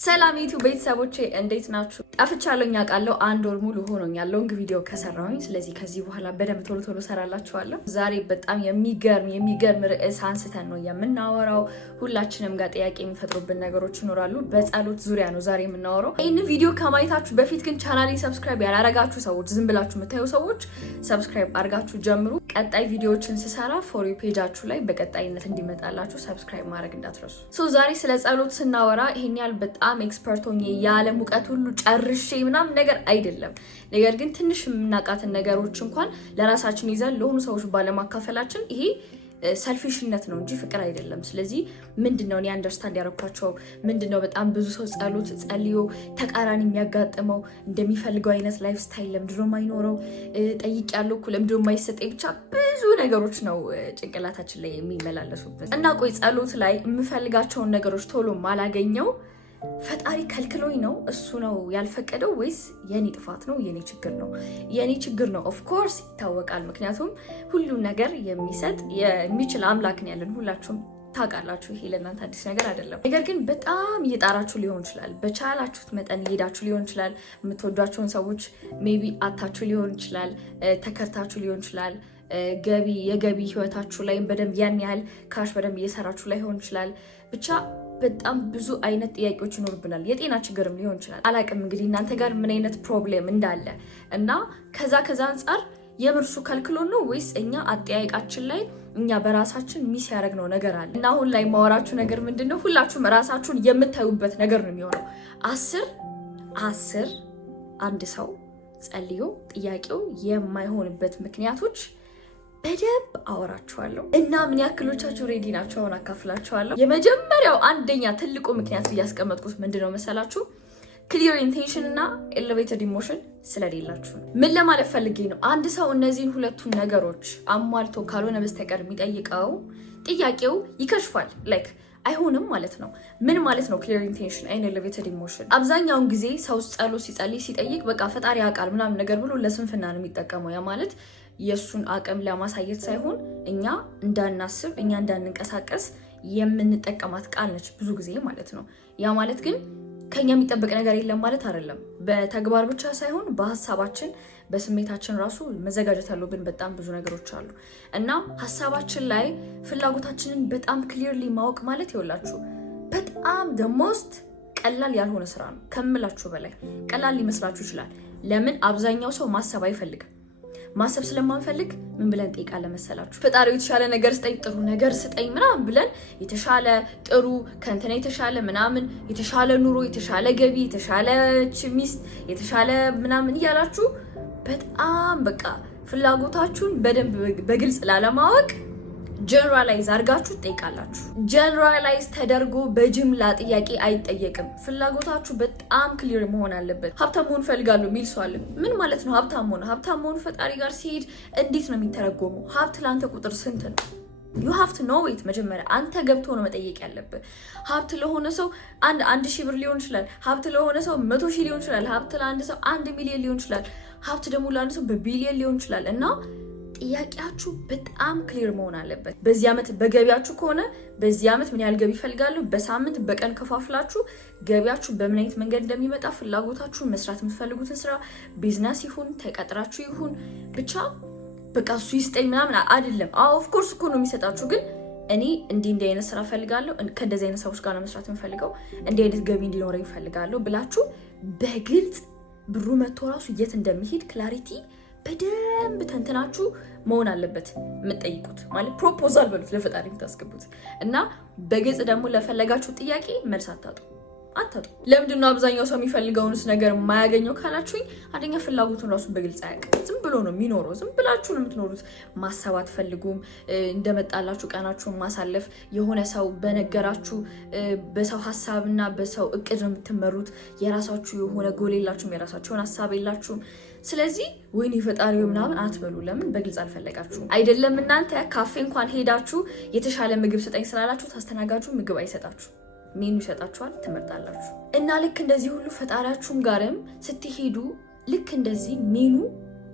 ሰላም ዩቲዩብ ቤተሰቦቼ እንዴት ናችሁ? ጠፍቻለሁኝ አውቃለሁ። አንድ ወር ሙሉ ሆኖኛል ሎንግ ቪዲዮ ከሰራሁኝ። ስለዚህ ከዚህ በኋላ በደንብ ቶሎ ሰራላችኋለሁ። ዛሬ በጣም የሚገርም ርዕስ አንስተን ነው የምናወራው። ሁላችንም ጋር ጥያቄ የሚፈጥሩብን ነገሮች ይኖራሉ። በጸሎት ዙሪያ ነው ዛሬ የምናወራው። ይህን ቪዲዮ ከማየታችሁ በፊት ግን ቻናሌን ሰብስክራይብ ያላረጋችሁ ሰዎች፣ ዝም ብላችሁ የምታዩ ሰዎች ሰብስክራይብ አድርጋችሁ ጀምሩ። ቀጣይ ቪዲዮዎችን ስሰራ ፎር ዩ ፔጃችሁ ላይ በቀጣይነት እንዲመጣላችሁ ሰብስክራይብ ማድረግ እንዳትረሱ። ዛሬ ስለ ጸሎት ስናወራ ይሄን ያህል በጣም ኤክስፐርት ሆኜ ያለ ሙቀት ሁሉ ጨርሼ ምናምን ነገር አይደለም። ነገር ግን ትንሽ የምናውቃትን ነገሮች እንኳን ለራሳችን ይዘን ለሆኑ ሰዎች ባለማካፈላችን ይሄ ሰልፊሽነት ነው እንጂ ፍቅር አይደለም። ስለዚህ ምንድነው እኔ አንደርስታንድ ያደረኳቸው ምንድነው በጣም ብዙ ሰው ጸሎት ጸልዮ ተቃራኒ የሚያጋጥመው እንደሚፈልገው አይነት ላይፍ ስታይል ለምንድነው የማይኖረው ጠይቄያለሁ እኮ ለምንድነው የማይሰጠኝ ብቻ ብዙ ነገሮች ነው ጭንቅላታችን ላይ የሚመላለሱበት እና ቆይ ጸሎት ላይ የምፈልጋቸውን ነገሮች ቶሎ ማላገኘው ፈጣሪ ከልክሎኝ ነው እሱ ነው ያልፈቀደው ወይስ የኔ ጥፋት ነው የኔ ችግር ነው? የኔ ችግር ነው ኦፍ ኮርስ ይታወቃል። ምክንያቱም ሁሉን ነገር የሚሰጥ የሚችል አምላክ ነው ያለን ሁላችሁም ታውቃላችሁ። ይሄ ለእናንተ አዲስ ነገር አይደለም። ነገር ግን በጣም እየጣራችሁ ሊሆን ይችላል። በቻላችሁት መጠን እየሄዳችሁ ሊሆን ይችላል። የምትወዷቸውን ሰዎች ሜቢ አታችሁ ሊሆን ይችላል። ተከርታችሁ ሊሆን ይችላል። የገቢ ህይወታችሁ ላይ በደንብ ያን ያህል ካሽ በደንብ እየሰራችሁ ላይ ሊሆን ይችላል። ብቻ በጣም ብዙ አይነት ጥያቄዎች ይኖርብናል። የጤና ችግርም ሊሆን ይችላል። አላቅም እንግዲህ እናንተ ጋር ምን አይነት ፕሮብሌም እንዳለ እና ከዛ አንጻር የምርሱ ከልክሎ ነው ወይስ እኛ አጠያየቃችን ላይ እኛ በራሳችን ሚስ ያደረግነው ነገር አለ? እና አሁን ላይ ማወራችሁ ነገር ምንድነው ሁላችሁም ራሳችሁን የምታዩበት ነገር ነው የሚሆነው። አስር አንድ ሰው ጸልዮ ጥያቄው የማይሆንበት ምክንያቶች በደንብ አወራችኋለሁ እና ምን ያክሎቻችሁ ሬዲ ናችሁ? አሁን አካፍላችኋለሁ። የመጀመሪያው አንደኛ ትልቁ ምክንያት ያስቀመጥኩት ምንድነው መሰላችሁ? ክሊር ኢንቴንሽን እና ኤሌቬትድ ኢሞሽን ስለሌላችሁ። ምን ለማለት ፈልጌ ነው? አንድ ሰው እነዚህን ሁለቱን ነገሮች አሟልቶ ካልሆነ በስተቀር የሚጠይቀው ጥያቄው ይከሽፋል። ላይክ አይሆንም ማለት ነው። ምን ማለት ነው ክሊር ኢንቴንሽን ኤንድ ኤሌቬትድ ኢሞሽን? አብዛኛውን ጊዜ ሰው ጸሎት ሲጸልይ ሲጠይቅ በቃ ፈጣሪ ያውቃል ምናምን ነገር ብሎ ለስንፍና ነው የሚጠቀመው። ያ ማለት የሱን አቅም ለማሳየት ሳይሆን እኛ እንዳናስብ እኛ እንዳንንቀሳቀስ የምንጠቀማት ቃል ነች ብዙ ጊዜ ማለት ነው። ያ ማለት ግን ከኛ የሚጠበቅ ነገር የለም ማለት አይደለም። በተግባር ብቻ ሳይሆን በሀሳባችን በስሜታችን ራሱ መዘጋጀት ያለብን በጣም ብዙ ነገሮች አሉ እና ሀሳባችን ላይ ፍላጎታችንን በጣም ክሊርሊ ማወቅ ማለት ይኸውላችሁ በጣም ደሞስት ቀላል ያልሆነ ስራ ነው። ከምላችሁ በላይ ቀላል ሊመስላችሁ ይችላል። ለምን? አብዛኛው ሰው ማሰብ አይፈልግም። ማሰብ ስለማንፈልግ ምን ብለን ጠይቃለን መሰላችሁ? ፈጣሪ የተሻለ ነገር ስጠኝ፣ ጥሩ ነገር ስጠኝ ምናምን ብለን የተሻለ ጥሩ ከእንትና የተሻለ ምናምን የተሻለ ኑሮ፣ የተሻለ ገቢ፣ የተሻለ ሚስት፣ የተሻለ ምናምን እያላችሁ በጣም በቃ ፍላጎታችሁን በደንብ በግልጽ ላለማወቅ ጀነራላይዝ አድርጋችሁ ትጠይቃላችሁ። ጀነራላይዝ ተደርጎ በጅምላ ጥያቄ አይጠየቅም። ፍላጎታችሁ በጣም ክሊር መሆን አለበት። ሀብታም መሆን ፈልጋለሁ የሚል ሰው አለ። ምን ማለት ነው ሀብታም መሆን? ፈጣሪ ጋር ሲሄድ እንዴት ነው የሚተረጎመው? ሀብት ለአንተ ቁጥር ስንት ነው? ዩ ሃቭ ቱ ኖው ኢት። መጀመሪያ አንተ ገብቶ ነው መጠየቅ ያለብህ። ሀብት ለሆነ ሰው 1,000 ብር ሊሆን ይችላል። ሀብት ለሆነ ሰው 100,000 ሊሆን ይችላል። ሀብት ለአንድ ሰው 1 ሚሊዮን ሊሆን ይችላል። ሀብት ደግሞ ለአንድ ሰው በቢሊዮን ሊሆን ይችላል። እና ጥያቄያችሁ በጣም ክሊር መሆን አለበት። በዚህ ዓመት በገቢያችሁ ከሆነ በዚህ ዓመት ምን ያህል ገቢ ፈልጋለሁ፣ በሳምንት በቀን ከፋፍላችሁ ገቢያችሁ በምን አይነት መንገድ እንደሚመጣ ፍላጎታችሁ፣ መስራት የምትፈልጉትን ስራ ቢዝነስ ይሁን ተቀጥራችሁ ይሁን ብቻ በቃ እሱ ይስጠኝ ምናምን አይደለም። ኦፍ ኮርስ እኮ ነው የሚሰጣችሁ። ግን እኔ እንዲህ አይነት ስራ ፈልጋለሁ፣ ከእንደዚህ አይነት ሰዎች ጋር መስራት የምፈልገው፣ እንዲህ አይነት ገቢ እንዲኖረኝ ፈልጋለሁ ብላችሁ በግልጽ ብሩ መጥቶ ራሱ የት እንደሚሄድ ክላሪቲ በደንብ ተንትናችሁ መሆን አለበት የምትጠይቁት። ማለት ፕሮፖዛል በሉት ለፈጣሪ የምታስገቡት እና በግልጽ ደግሞ ለፈለጋችሁ ጥያቄ መልስ አታጡ። ለምንድነው አብዛኛው ሰው የሚፈልገውንስ ነገር የማያገኘው ካላችሁኝ፣ አንደኛ ፍላጎቱን ራሱ በግልጽ አያውቅም። ዝም ብሎ ነው የሚኖረው። ዝም ብላችሁ ነው የምትኖሩት። ማሰብ አትፈልጉም። እንደመጣላችሁ ቀናችሁን ማሳለፍ፣ የሆነ ሰው በነገራችሁ በሰው ሀሳብና በሰው እቅድ ነው የምትመሩት። የራሳችሁ የሆነ ጎል የላችሁም። የራሳችሁን ሀሳብ የላችሁም። ስለዚህ ወይኔ ፈጣሪ ምናምን አትበሉ። ለምን? በግልጽ አልፈለጋችሁም። አይደለም እናንተ ካፌ እንኳን ሄዳችሁ የተሻለ ምግብ ስጠኝ ስላላችሁ ታስተናጋጁ ምግብ አይሰጣችሁ፣ ሜኑ ይሰጣችኋል፣ ትመርጣላችሁ። እና ልክ እንደዚህ ሁሉ ፈጣሪያችሁም ጋርም ስትሄዱ ልክ እንደዚህ ሜኑ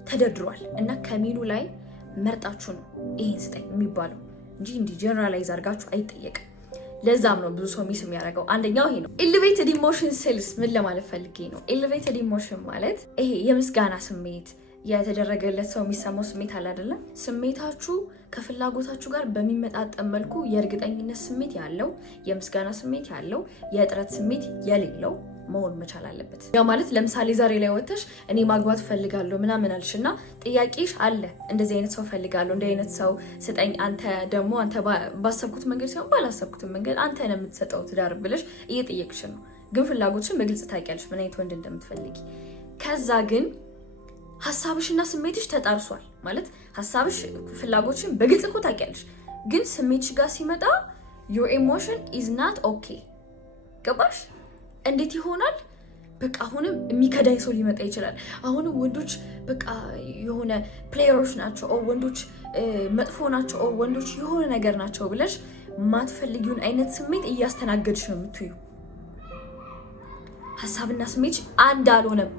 ተደርድሯል እና ከሜኑ ላይ መርጣችሁ ነው ይሄን ስጠኝ የሚባለው እንጂ እንዲህ ጀነራላይዝ አድርጋችሁ አይጠየቅም። ለዛም ነው ብዙ ሰው ሚስ የሚያደርገው። አንደኛው ይሄ ነው። ኤሌቬትድ ኢሞሽን ስልስ ምን ለማለት ፈልጌ ነው? ኤሌቬትድ ኢሞሽን ማለት ይሄ የምስጋና ስሜት፣ የተደረገለት ሰው የሚሰማው ስሜት አለ አይደለም? ስሜታችሁ ከፍላጎታችሁ ጋር በሚመጣጠን መልኩ የእርግጠኝነት ስሜት ያለው፣ የምስጋና ስሜት ያለው፣ የእጥረት ስሜት የሌለው መሆን መቻል አለበት። ያ ማለት ለምሳሌ ዛሬ ላይ ወጥተሽ እኔ ማግባት ፈልጋለሁ ምናምን አልሽና ጥያቄሽ አለ እንደዚህ አይነት ሰው ፈልጋለሁ፣ እንደ አይነት ሰው ስጠኝ፣ አንተ ደግሞ አንተ ባሰብኩት መንገድ ሳይሆን ባላሰብኩት መንገድ አንተ ነው የምትሰጠው ትዳር ብለሽ እየጠየቅሽ ነው። ግን ፍላጎትሽን በግልጽ ታውቂያለሽ ምን አይነት ወንድ እንደምትፈልጊ። ከዛ ግን ሀሳብሽና ስሜትሽ ተጣርሷል ማለት ሀሳብሽ ፍላጎትሽን በግልጽ እኮ ታውቂያለሽ፣ ግን ስሜትሽ ጋር ሲመጣ your emotion is not okay። ገባሽ? እንዴት ይሆናል? በቃ አሁንም የሚከዳኝ ሰው ሊመጣ ይችላል። አሁንም ወንዶች በቃ የሆነ ፕሌየሮች ናቸው፣ ወንዶች መጥፎ ናቸው፣ ወንዶች የሆነ ነገር ናቸው ብለሽ ማትፈልጊውን አይነት ስሜት እያስተናገድሽ ነው የምትዩ። ሀሳብና ስሜትሽ አንድ አልሆነም።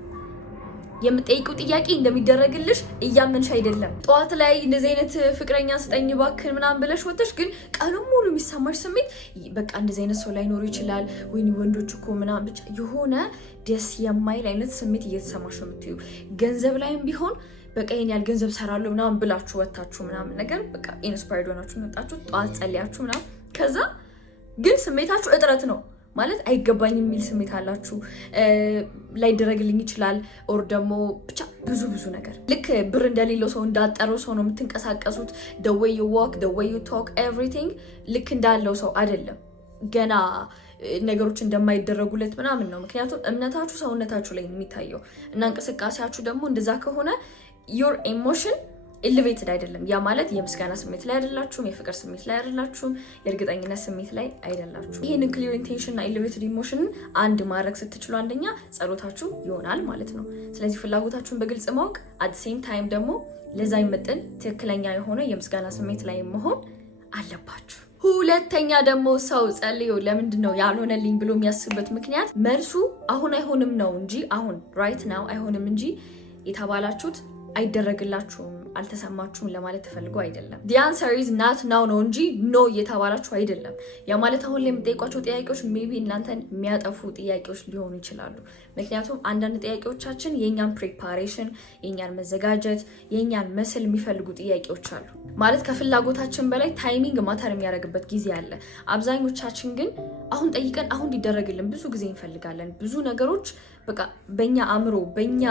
የምጠይቁ ጥያቄ እንደሚደረግልሽ እያመንሽ አይደለም። ጠዋት ላይ እንደዚህ አይነት ፍቅረኛ ስጠኝ ባክን ምናምን ብለሽ ወጥተሽ ግን ቀኑን ሙሉ የሚሰማሽ ስሜት በቃ እንደዚህ አይነት ሰው ላይኖር ይችላል ወይኒ ወንዶች እኮ ምናምን ብቻ የሆነ ደስ የማይል አይነት ስሜት እየተሰማሽ ነው የምትዩ። ገንዘብ ላይም ቢሆን በቃ ይሄን ያህል ገንዘብ ሰራለሁ ምናምን ብላችሁ ወጣችሁ ምናምን ነገር በቃ ኢንስፓየርድ ሆናችሁ መጣችሁ፣ ጠዋት ጸልያችሁ ምናምን፣ ከዛ ግን ስሜታችሁ እጥረት ነው ማለት አይገባኝም የሚል ስሜት አላችሁ። ላይደረግልኝ ይችላል ኦር ደግሞ ብቻ ብዙ ነገር ልክ ብር እንደሌለው ሰው እንዳጠረው ሰው ነው የምትንቀሳቀሱት። the way you walk, the way you talk, everything ልክ እንዳለው ሰው አይደለም። ገና ነገሮች እንደማይደረጉለት ምናምን ነው። ምክንያቱም እምነታችሁ ሰውነታችሁ ላይ የሚታየው እና እንቅስቃሴያችሁ ደግሞ እንደዛ ከሆነ your emotion ኤሌቬትድ አይደለም። ያ ማለት የምስጋና ስሜት ላይ አይደላችሁም፣ የፍቅር ስሜት ላይ አይደላችሁም፣ የእርግጠኝነት ስሜት ላይ አይደላችሁም። ይሄንን ክሊር ኢንቴንሽን እና ኤሌቬትድ ኢሞሽንን አንድ ማድረግ ስትችሉ አንደኛ ጸሎታችሁ ይሆናል ማለት ነው። ስለዚህ ፍላጎታችሁን በግልጽ ማወቅ አት ሴም ታይም ደግሞ ለዛ ይመጥን ትክክለኛ የሆነ የምስጋና ስሜት ላይ መሆን አለባችሁ። ሁለተኛ ደግሞ ሰው ጸልዮ ለምንድን ነው ያልሆነልኝ ብሎ የሚያስብበት ምክንያት መልሱ አሁን አይሆንም ነው እንጂ አሁን ራይት ናው አይሆንም እንጂ የተባላችሁት አይደረግላችሁም አልተሰማችሁም ለማለት ተፈልጎ አይደለም። the answer is not now ነው እንጂ ኖ እየተባላችሁ አይደለም። ያ ማለት አሁን ላይ የምጠይቋቸው ጥያቄዎች ሜቢ እናንተን የሚያጠፉ ጥያቄዎች ሊሆኑ ይችላሉ። ምክንያቱም አንዳንድ ጥያቄዎቻችን የኛን ፕሪፓሬሽን፣ የኛን መዘጋጀት፣ የኛን መስል የሚፈልጉ ጥያቄዎች አሉ። ማለት ከፍላጎታችን በላይ ታይሚንግ ማተር የሚያደርግበት ጊዜ አለ። አብዛኞቻችን ግን አሁን ጠይቀን አሁን እንዲደረግልን ብዙ ጊዜ እንፈልጋለን። ብዙ ነገሮች በቃ በእኛ አእምሮ በእኛ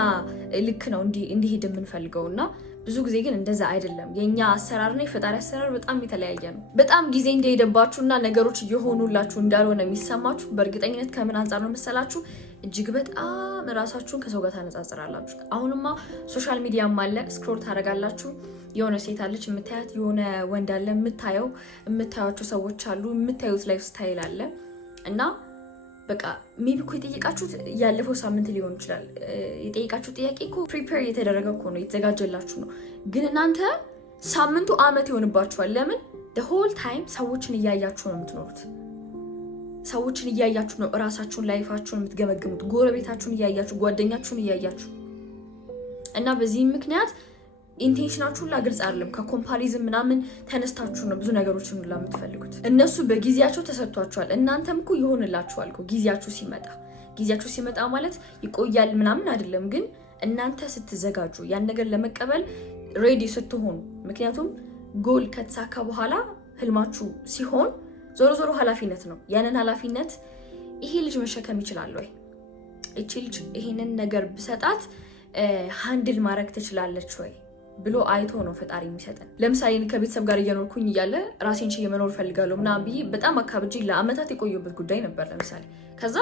ልክ ነው እንዲሄድ የምንፈልገው እና ብዙ ጊዜ ግን እንደዛ አይደለም። የኛ አሰራርና የፈጣሪ አሰራር በጣም የተለያየ ነው። በጣም ጊዜ እንደሄደባችሁና ነገሮች እየሆኑላችሁ እንዳልሆነ የሚሰማችሁ በእርግጠኝነት ከምን አንጻር ነው መሰላችሁ? እጅግ በጣም ራሳችሁን ከሰው ጋር ታነጻጽራላችሁ። አሁንማ ሶሻል ሚዲያም አለ፣ ስክሮል ታደርጋላችሁ። የሆነ ሴት አለች የምታያት፣ የሆነ ወንድ አለ የምታያቸው ሰዎች አሉ፣ የምታዩት ላይፍ ስታይል አለ እና በቃ ሜቢ እኮ የጠየቃችሁት ያለፈው ሳምንት ሊሆን ይችላል። የጠየቃችሁት ጥያቄ እኮ ፕሪፔር የተደረገ እኮ ነው፣ የተዘጋጀላችሁ ነው። ግን እናንተ ሳምንቱ አመት ይሆንባችኋል። ለምን? the whole time ሰዎችን እያያችሁ ነው የምትኖሩት። ሰዎችን እያያችሁ ነው እራሳችሁን ላይፋችሁን የምትገመግሙት። ጎረቤታችሁን እያያችሁ፣ ጓደኛችሁን እያያችሁ እና በዚህ ምክንያት ኢንቴንሽናችሁ ሁላ ግልጽ አይደለም። ከኮምፓሪዝም ምናምን ተነስታችሁ ነው ብዙ ነገሮችን ሁላ የምትፈልጉት። እነሱ በጊዜያቸው ተሰጥቷቸዋል። እናንተም እኮ ይሆንላችኋል እኮ ጊዜያችሁ ሲመጣ ማለት ይቆያል ምናምን አይደለም። ግን እናንተ ስትዘጋጁ ያን ነገር ለመቀበል ሬዲ ስትሆኑ፣ ምክንያቱም ጎል ከተሳካ በኋላ ህልማችሁ ሲሆን ዞሮ ኃላፊነት ነው። ያንን ኃላፊነት ይሄ ልጅ መሸከም ይችላል ወይ፣ እቺ ልጅ ይሄንን ነገር ብሰጣት ሃንድል ማድረግ ትችላለች ወይ ብሎ አይቶ ነው ፈጣሪ የሚሰጠን። ለምሳሌ ከቤተሰብ ጋር እየኖርኩኝ እያለ ራሴን ችዬ መኖር ፈልጋለሁ ምናምን ብዬ በጣም አካብጄ ለአመታት የቆየበት ጉዳይ ነበር ለምሳሌ። ከዛ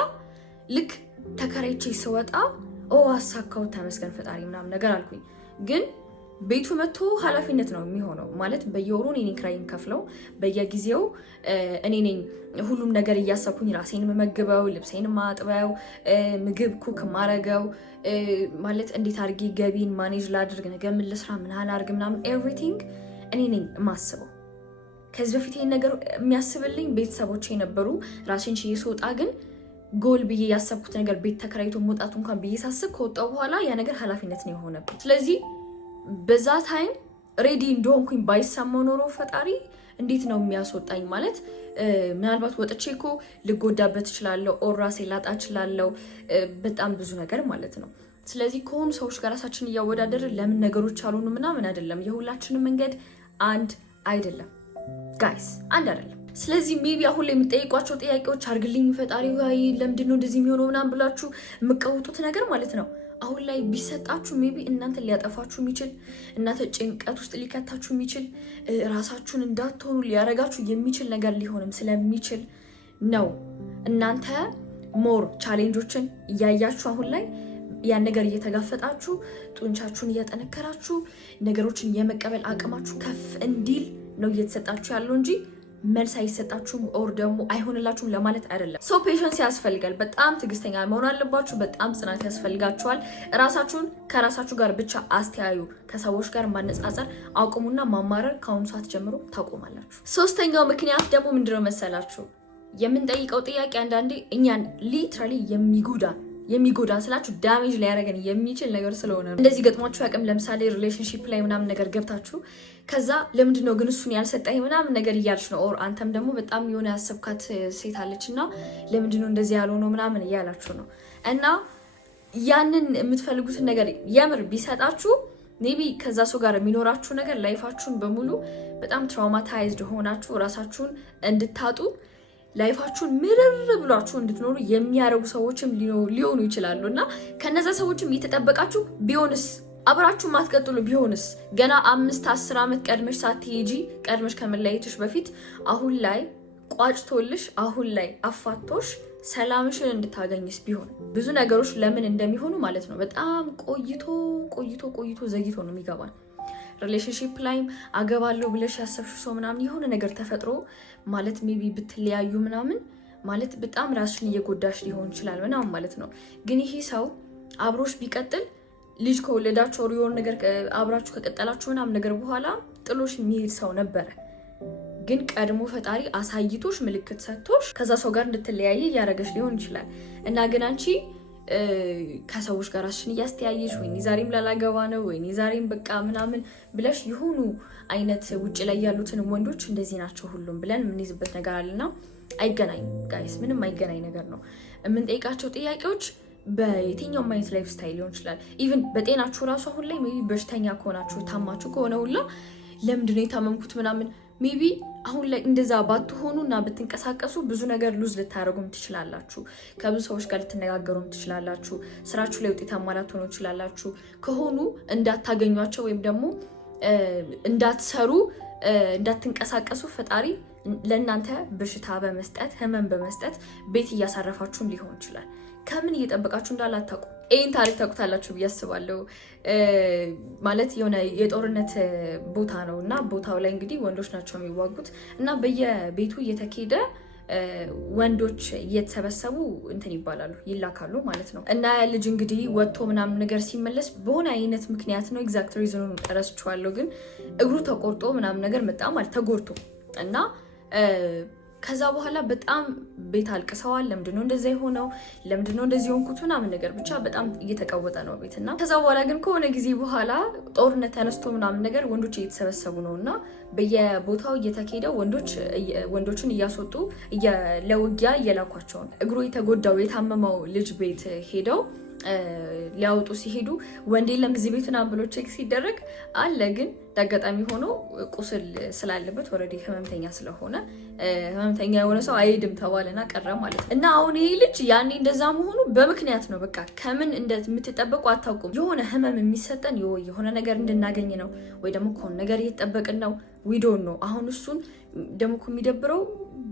ልክ ተከራይቼ ስወጣ አሳካው ተመስገን ፈጣሪ ምናምን ነገር አልኩኝ። ግን ቤቱ መጥቶ ኃላፊነት ነው የሚሆነው። ማለት በየወሩ እኔ ነኝ ክራይን ከፍለው፣ በየጊዜው እኔ ነኝ ሁሉም ነገር እያሰብኩኝ ራሴን መመግበው፣ ልብሴን ማጥበው፣ ምግብ ኩክ ማረገው፣ ማለት እንዴት አድርጌ ገቢን ማኔጅ ላድርግ፣ ነገ ምን ልስራ፣ ምን አላርግ ምናምን ኤቭሪቲንግ እኔ ነኝ የማስበው። ከዚህ በፊት ይሄን ነገር የሚያስብልኝ ቤተሰቦቼ ነበሩ። ራሴን ችዬ ስወጣ ግን ጎል ብዬ ያሰብኩት ነገር ቤት ተከራይቶ መውጣቱ እንኳን ብዬ ሳስብ ከወጣው በኋላ ያ ነገር ኃላፊነት ነው የሆነብኝ። ስለዚህ በዛ ታይም ሬዲ እንደሆንኩኝ ባይሰማው ኖሮ ፈጣሪ እንዴት ነው የሚያስወጣኝ? ማለት ምናልባት ወጥቼ እኮ ልጎዳበት እችላለሁ፣ ኦር ራሴ ላጣ እችላለሁ፣ በጣም ብዙ ነገር ማለት ነው። ስለዚህ ከሆኑ ሰዎች ጋር ራሳችን እያወዳደርን ለምን ነገሮች አልሆኑ ምናምን አይደለም። የሁላችንም መንገድ አንድ አይደለም ጋይስ፣ አንድ አይደለም። ስለዚህ ሜቢ አሁን ላይ የምጠይቋቸው ጥያቄዎች አርግልኝ ፈጣሪ ሆይ ለምንድን ነው እንደዚህ የሚሆነው ምናምን ብላችሁ የምትቀውጡት ነገር ማለት ነው አሁን ላይ ቢሰጣችሁ ሜቢ እናንተ ሊያጠፋችሁ የሚችል እናንተ ጭንቀት ውስጥ ሊከታችሁ የሚችል ራሳችሁን እንዳትሆኑ ሊያረጋችሁ የሚችል ነገር ሊሆንም ስለሚችል ነው እናንተ ሞር ቻሌንጆችን እያያችሁ አሁን ላይ ያን ነገር እየተጋፈጣችሁ ጡንቻችሁን እያጠነከራችሁ ነገሮችን የመቀበል አቅማችሁ ከፍ እንዲል ነው እየተሰጣችሁ ያለው እንጂ መልስ አይሰጣችሁም ኦር ደግሞ አይሆንላችሁም ለማለት አይደለም። ሶ ፔሸንስ ያስፈልጋል። በጣም ትዕግስተኛ መሆን አለባችሁ። በጣም ጽናት ያስፈልጋችኋል። ራሳችሁን ከራሳችሁ ጋር ብቻ አስተያዩ። ከሰዎች ጋር ማነጻጸር አቁሙና ማማረር ከአሁኑ ሰዓት ጀምሮ ታቆማላችሁ። ሶስተኛው ምክንያት ደግሞ ምንድነው መሰላችሁ? የምንጠይቀው ጥያቄ አንዳንዴ እኛን ሊትራሊ የሚጎዳን ስላችሁ ዳሜጅ ሊያደርገን የሚችል ነገር ስለሆነ ነው። እንደዚህ ገጥሟችሁ ያቅም? ለምሳሌ ሪሌሽንሺፕ ላይ ምናምን ነገር ገብታችሁ ከዛ ለምንድን ነው ግን እሱን ያልሰጠኝ ምናምን ነገር እያልሽ ነው። ኦር አንተም ደግሞ በጣም የሆነ ያሰብካት ሴት አለች እና ለምንድን ነው እንደዚህ ያልሆነው ምናምን እያላችሁ ነው። እና ያንን የምትፈልጉትን ነገር የምር ቢሰጣችሁ ሜቢ ከዛ ሰው ጋር የሚኖራችሁ ነገር ላይፋችሁን በሙሉ በጣም ትራውማታይዝድ ሆናችሁ ራሳችሁን እንድታጡ ላይፋችሁን ምርር ብሏችሁ እንድትኖሩ የሚያደርጉ ሰዎችም ሊሆኑ ይችላሉ። እና ከነዛ ሰዎችም እየተጠበቃችሁ ቢሆንስ አብራችሁ ማትቀጥሉ ቢሆንስ ገና 5-10 ዓመት ቀድመሽ ሳትሄጂ ቀድመሽ ከመለያየትሽ በፊት አሁን ላይ ቋጭቶልሽ አሁን ላይ አፋቶሽ ሰላምሽን እንድታገኝስ ቢሆን ብዙ ነገሮች ለምን እንደሚሆኑ ማለት ነው በጣም ቆይቶ ዘግይቶ ነው የሚገባን። ሪሌሽንሺፕ ላይም አገባለሁ ብለሽ ያሰብሽው ሰው ምናምን የሆነ ነገር ተፈጥሮ ማለት ሜቢ ብትለያዩ ምናምን ማለት በጣም ራስሽን እየጎዳሽ ሊሆን ይችላል ምናምን ማለት ነው። ግን ይሄ ሰው አብሮሽ ቢቀጥል ልጅ ከወለዳችሁ የሆነ ነገር አብራችሁ ከቀጠላችሁ ምናምን ነገር በኋላ ጥሎሽ የሚሄድ ሰው ነበረ። ግን ቀድሞ ፈጣሪ አሳይቶሽ ምልክት ሰጥቶሽ ከዛ ሰው ጋር እንድትለያየ እያደረገሽ ሊሆን ይችላል። እና ግን አንቺ ከሰዎች ጋር ራስሽን እያስተያየሽ ወይኔ ዛሬም ላላገባ ነው ወይኔ ዛሬም በቃ ምናምን ብለሽ የሆኑ አይነት ውጭ ላይ ያሉትን ወንዶች እንደዚህ ናቸው ሁሉም ብለን የምንይዝበት ነገር አለና አይገናኝም ጋይስ፣ ምንም አይገናኝ ነገር ነው። የምንጠይቃቸው ጥያቄዎች በየትኛውም አይነት ላይፍ ስታይል ሊሆን ይችላል። ኢቭን በጤናችሁ ራሱ አሁን ላይ ሜቢ በሽተኛ ከሆናችሁ ታማችሁ ከሆነ ሁላ ለምንድን ነው የታመምኩት ምናምን ሜቢ አሁን ላይ እንደዛ ባትሆኑና ብትንቀሳቀሱ ብዙ ነገር ሉዝ ልታደርጉም ትችላላችሁ። ከብዙ ሰዎች ጋር ልትነጋገሩም ትችላላችሁ። ስራችሁ ላይ ውጤታማ ላትሆኑ ትችላላችሁ። ከሆኑ እንዳታገኟቸው ወይም ደግሞ እንዳትሰሩ እንዳትንቀሳቀሱ ፈጣሪ ለእናንተ በሽታ በመስጠት ህመም በመስጠት ቤት እያሳረፋችሁም ሊሆን ይችላል። ከምን እየጠበቃችሁ እንዳለ አታውቁም። ይህን ታሪክ ታውቁታላችሁ ብዬ አስባለሁ። ማለት የሆነ የጦርነት ቦታ ነው እና ቦታው ላይ እንግዲህ ወንዶች ናቸው የሚዋጉት እና በየቤቱ እየተኬደ ወንዶች እየተሰበሰቡ እንትን ይባላሉ ይላካሉ ማለት ነው። እና ልጅ እንግዲህ ወጥቶ ምናምን ነገር ሲመለስ በሆነ አይነት ምክንያት ነው ኤግዛክት ሪዝኑን ረስቼዋለሁ፣ ግን እግሩ ተቆርጦ ምናምን ነገር መጣ ማለት ተጎድቶ እና ከዛ በኋላ በጣም ቤት አልቅሰዋል። ለምንድነው እንደዛ የሆነው? ለምንድነው እንደዚህ ሆንኩት ምናምን ነገር ብቻ በጣም እየተቀወጠ ነው ቤትና ከዛ በኋላ ግን ከሆነ ጊዜ በኋላ ጦርነት ተነስቶ ምናምን ነገር ወንዶች እየተሰበሰቡ ነው እና በየቦታው እየተኬደው ወንዶችን እያስወጡ ለውጊያ እየላኳቸው ነው። እግሩ የተጎዳው የታመመው ልጅ ቤት ሄደው ሊያወጡ ሲሄዱ ወንድ የለም እዚህ ቤት ምናምን ብሎ ቼክ ሲደረግ አለ። ግን አጋጣሚ ሆኖ ቁስል ስላለበት ኦልሬዲ ህመምተኛ ስለሆነ ህመምተኛ የሆነ ሰው አይሄድም ተባለና ቀረ ማለት ነው። እና አሁን ይሄ ልጅ ያኔ እንደዛ መሆኑ በምክንያት ነው። በቃ ከምን እንደምትጠበቁ አታውቁም። የሆነ ህመም የሚሰጠን የሆነ ነገር እንድናገኝ ነው ወይ ደግሞ ከሆነ ነገር እየተጠበቅን ነው። ዊዶን ነው። አሁን እሱን ደግሞ የሚደብረው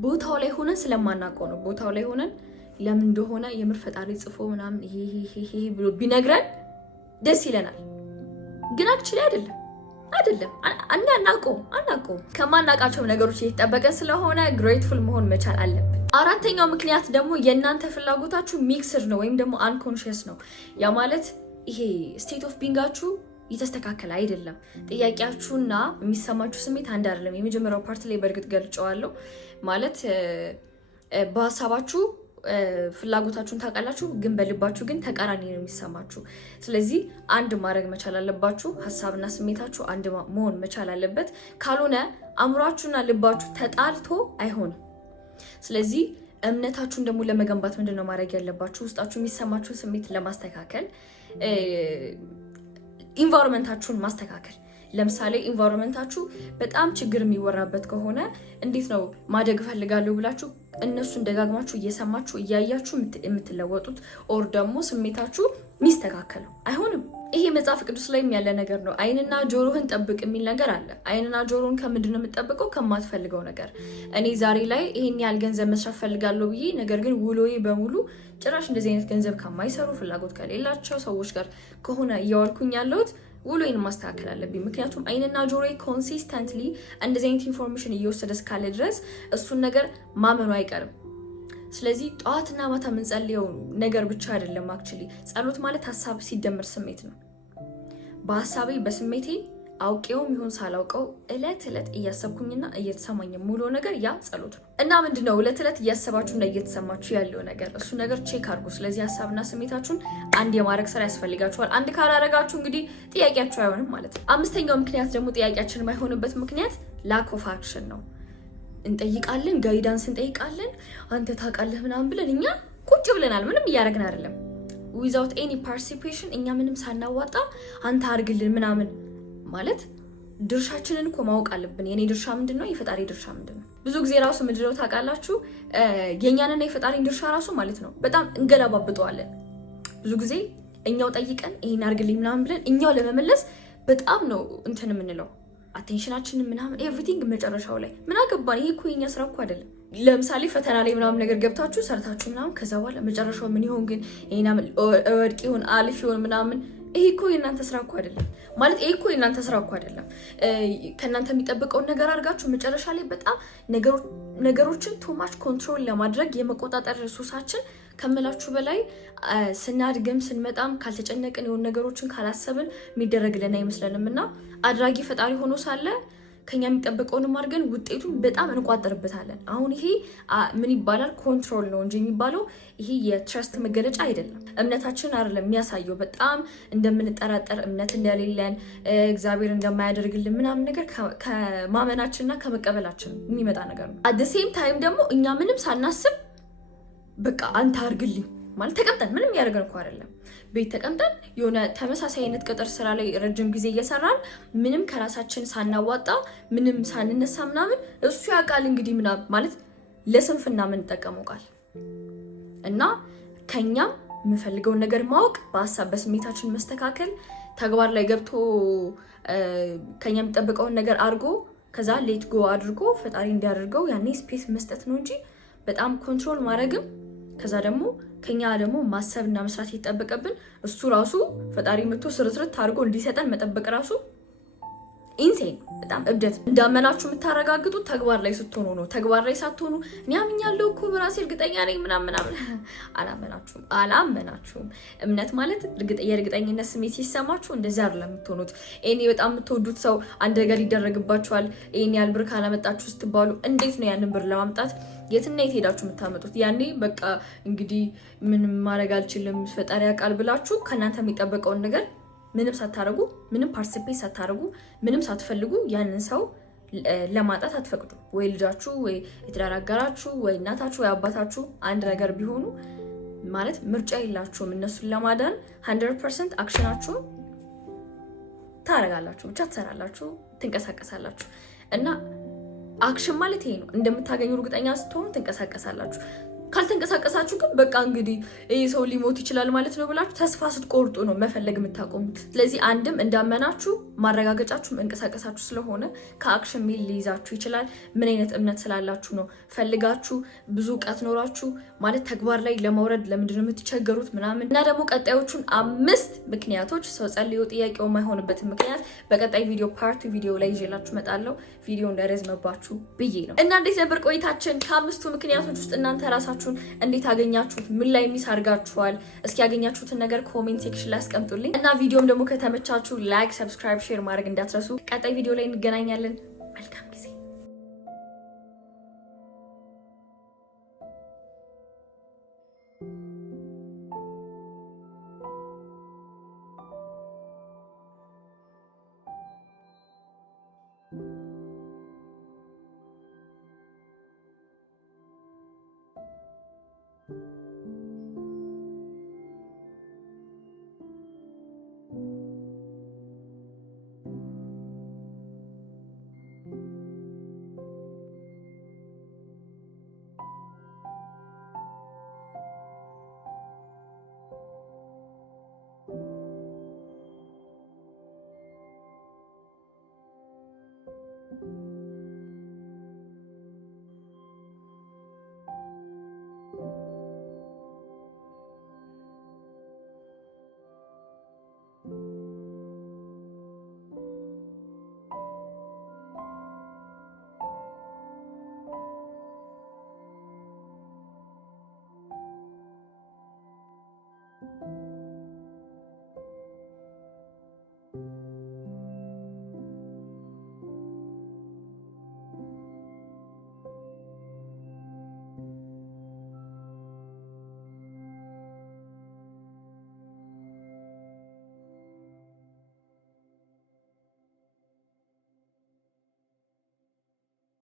ቦታው ላይ ሆነን ስለማናውቀው ነው። ቦታው ላይ ሆነን ለምን እንደሆነ የምር ፈጣሪ ጽፎ ምናምን ይሄ ብሎ ቢነግረን ደስ ይለናል። ግን አክቹሊ አይደለም አናውቀውም። ከማናውቃቸው ነገሮች እየተጠበቀ ስለሆነ ግሬትፉል መሆን መቻል አለብን። አራተኛው ምክንያት ደግሞ የእናንተ ፍላጎታችሁ ሚክስድ ነው ወይም ደግሞ አንኮንሽስ ነው። ያ ማለት ይሄ ስቴት ኦፍ ቢንጋችሁ የተስተካከለ አይደለም። ጥያቄያችሁና የሚሰማችሁ ስሜት አንድ አይደለም። የመጀመሪያው ፓርት ላይ በእርግጥ ገልጨዋለሁ። ማለት በሀሳባችሁ ፍላጎታችሁን ታውቃላችሁ፣ ግን በልባችሁ ግን ተቃራኒ ነው የሚሰማችሁ። ስለዚህ አንድ ማድረግ መቻል አለባችሁ። ሀሳብና ስሜታችሁ አንድ መሆን መቻል አለበት። ካልሆነ አእምሯችሁና ልባችሁ ተጣልቶ አይሆንም። ስለዚህ እምነታችሁን ደግሞ ለመገንባት ምንድነው ማድረግ ያለባችሁ? ውስጣችሁ የሚሰማችሁን ስሜት ለማስተካከል ኢንቫይሮንመንታችሁን ማስተካከል። ለምሳሌ ኢንቫይሮንመንታችሁ በጣም ችግር የሚወራበት ከሆነ እንዴት ነው ማደግ ፈልጋለሁ ብላችሁ እነሱን ደጋግማችሁ እየሰማችሁ እያያችሁ የምትለወጡት ኦር ደግሞ ስሜታችሁ የሚስተካከለው? አይሆንም። ይሄ መጽሐፍ ቅዱስ ላይ ያለ ነገር ነው። ዓይንና ጆሮህን ጠብቅ የሚል ነገር አለ። ዓይንና ጆሮህን ከምንድን ነው የምትጠብቀው? ከማትፈልገው ነገር። እኔ ዛሬ ላይ ይሄን ያህል ገንዘብ መስራት ፈልጋለሁ ብዬ ነገር ግን ውሎዬ በሙሉ ጭራሽ እንደዚህ አይነት ገንዘብ ከማይሰሩ ፍላጎት ከሌላቸው ሰዎች ጋር ከሆነ እያዋልኩኝ ያለሁት ውሎዬን ማስተካከል አለብኝ። ምክንያቱም ዓይንና ጆሮዬ ኮንሲስተንትሊ እንደዚህ አይነት ኢንፎርሜሽን እየወሰደ እስካለ ድረስ እሱን ነገር ማመኑ አይቀርም። ስለዚህ ጠዋትና ማታ የምንጸልየው ነገር ብቻ አይደለም። አክቹሊ ጸሎት ማለት ሀሳብ ሲደመር ስሜት ነው። በሀሳቤ በስሜቴ አውቄውም ይሁን ሳላውቀው እለት እያሰብኩኝና እየተሰማኝ ሙሉ ነገር ያ ጸሎት ነው። እና ምንድነው እለት እያሰባችሁና እየተሰማችሁ ያለው ነገር እሱ ነገር ቼክ አድርጉ። ስለዚህ ሀሳብና ስሜታችሁን አንድ የማድረግ ስራ ያስፈልጋችኋል። አንድ ካላረጋችሁ እንግዲህ ጥያቄያችሁ አይሆንም ማለት ነው። አምስተኛው ምክንያት ደግሞ ጥያቄያችን የማይሆንበት ምክንያት ላክ ኦፍ አክሽን ነው። እንጠይቃለን፣ ጋይዳንስ እንጠይቃለን፣ አንተ ታውቃለህ ምናምን ብለን እኛ ቁጭ ብለናል። ምንም እያደረግን አይደለም። ዊዛውት ኤኒ ፓርቲሲፔሽን እኛ ምንም ሳናዋጣ አንተ አድርግልን ምናምን ማለት ድርሻችንን እኮ ማወቅ አለብን። የኔ ድርሻ ምንድነው? የፈጣሪ ድርሻ ምንድነው? ብዙ ጊዜ ራሱ ምንድነው ታውቃላችሁ? የኛንና የፈጣሪን ድርሻ ራሱ ማለት ነው በጣም እንገላባብጠዋለን። ብዙ ጊዜ እኛው ጠይቀን ይሄን አድርግልኝ ምናምን ብለን እኛው ለመመለስ በጣም ነው እንትን የምንለው አቴንሽናችንን ምናምን ኤቭሪቲንግ መጨረሻው ላይ ምን አገባን? ይሄ እኮ የኛ ስራ እኮ አይደለም። ለምሳሌ ፈተና ላይ ምናምን ነገር ገብታችሁ ሰርታችሁ ምናምን ከዛ በኋላ መጨረሻው ምን ይሆን ግን ይሄና ወድቅ ይሆን አልፍ ይሆን ምናምን ይሄ እኮ የእናንተ ስራ እኮ አይደለም። ማለት ይሄ እኮ የእናንተ ስራ እኮ አይደለም። ከእናንተ የሚጠብቀውን ነገር አድርጋችሁ መጨረሻ ላይ በጣም ነገሮችን ቱማች ኮንትሮል ለማድረግ የመቆጣጠር ሱሳችን ከምላችሁ በላይ ስናድግም ስንመጣም ካልተጨነቅን የሆኑ ነገሮችን ካላሰብን የሚደረግልን አይመስለንም። እና አድራጊ ፈጣሪ ሆኖ ሳለ ከኛ የሚጠበቀውንም አድርገን ውጤቱን በጣም እንቋጠርበታለን። አሁን ይሄ ምን ይባላል? ኮንትሮል ነው እንጂ የሚባለው ይሄ የትረስት መገለጫ አይደለም። እምነታችን አይደለም የሚያሳየው በጣም እንደምንጠራጠር፣ እምነት እንደሌለን፣ እግዚአብሔር እንደማያደርግልን ምናምን ነገር ከማመናችንና ከመቀበላችን የሚመጣ ነገር ነው። አት ዘ ሴም ታይም ደግሞ እኛ ምንም ሳናስብ በቃ አንተ አድርግልኝ ማለት ተቀምጠን ምንም ያደርገን እኮ አይደለም። ቤት ተቀምጠን የሆነ ተመሳሳይ አይነት ቅጥር ስራ ላይ ረጅም ጊዜ እየሰራን ምንም ከራሳችን ሳናዋጣ ምንም ሳንነሳ ምናምን እሱ ያውቃል እንግዲህ ምናምን ማለት ለስንፍና የምንጠቀመው ቃል እና ከኛም የምፈልገውን ነገር ማወቅ፣ በሀሳብ በስሜታችን መስተካከል፣ ተግባር ላይ ገብቶ ከኛ የሚጠብቀውን ነገር አድርጎ ከዛ ሌት ጎ አድርጎ ፈጣሪ እንዲያደርገው ያኔ ስፔስ መስጠት ነው እንጂ በጣም ኮንትሮል ማድረግም ከዛ ደግሞ ከኛ ደግሞ ማሰብና መስራት ይተጠበቀብን እሱ ራሱ ፈጣሪ መጥቶ ስርትርት አድርጎ እንዲሰጠን መጠበቅ ራሱ ኢንሴን በጣም እብደት። እንዳመናችሁ የምታረጋግጡት ተግባር ላይ ስትሆኑ ነው። ተግባር ላይ ሳትሆኑ እኔ አምኛለሁ እኮ በራሴ እርግጠኛ ነኝ ምናምን አላመናችሁም። እምነት ማለት የእርግጠኝነት ስሜት ሲሰማችሁ እንደዚህ አይደለም የምትሆኑት። እኔ በጣም የምትወዱት ሰው አንድ ነገር ይደረግባችኋል። ይሄን ያህል ብር ካላመጣችሁ ስትባሉ እንዴት ነው ያንን ብር ለማምጣት የትና የት ሄዳችሁ የምታመጡት? ያኔ በቃ እንግዲህ ምንም ማድረግ አልችልም ፈጣሪ ያውቃል ብላችሁ ከእናንተ የሚጠበቀውን ነገር ምንም ሳታረጉ ምንም ፓርቲሲፔት ሳታረጉ ምንም ሳትፈልጉ ያንን ሰው ለማጣት አትፈቅዱ። ወይ ልጃችሁ ወይ የትዳር አጋራችሁ ወይ እናታችሁ ወይ አባታችሁ አንድ ነገር ቢሆኑ ማለት ምርጫ የላችሁም። እነሱን ለማዳን 100% አክሽናችሁ ታረጋላችሁ፣ ብቻ ትሰራላችሁ፣ ትንቀሳቀሳላችሁ። እና አክሽን ማለት ይሄ ነው። እንደምታገኙ እርግጠኛ ስትሆኑ ትንቀሳቀሳላችሁ። ካልተንቀሳቀሳችሁ ግን በቃ እንግዲህ ይሄ ሰው ሊሞት ይችላል ማለት ነው ብላችሁ ተስፋ ስትቆርጡ ነው መፈለግ የምታቆሙት። ስለዚህ አንድም እንዳመናችሁ ማረጋገጫችሁ መንቀሳቀሳችሁ ስለሆነ ከአክሽን ሚል ሊይዛችሁ ይችላል። ምን አይነት እምነት ስላላችሁ ነው ፈልጋችሁ ብዙ እውቀት ኖራችሁ ማለት ተግባር ላይ ለማውረድ ለምንድን ነው የምትቸገሩት ምናምን። እና ደግሞ ቀጣዮቹን 5 ምክንያቶች ሰው ጸልዮ ጥያቄው የማይሆንበትን ምክንያት በቀጣይ ቪዲዮ ፓርት ቪዲዮ ላይ ይዤላችሁ እመጣለሁ። ቪዲዮ እንዳይረዝምባችሁ ብዬ ነው። እና እንዴት ነበር ቆይታችን? ከ5ቱ ምክንያቶች ውስጥ እናንተ ራሳችሁ እንዴት አገኛችሁት? ምን ላይ ሚስ አድርጋችኋል? እስኪ ያገኛችሁትን ነገር ኮሜንት ሴክሽን ላይ አስቀምጡልኝ። እና ቪዲዮም ደግሞ ከተመቻችሁ ላይክ፣ ሰብስክራይብ፣ ሼር ማድረግ እንዳትረሱ። ቀጣይ ቪዲዮ ላይ እንገናኛለን። መልካም ጊዜ you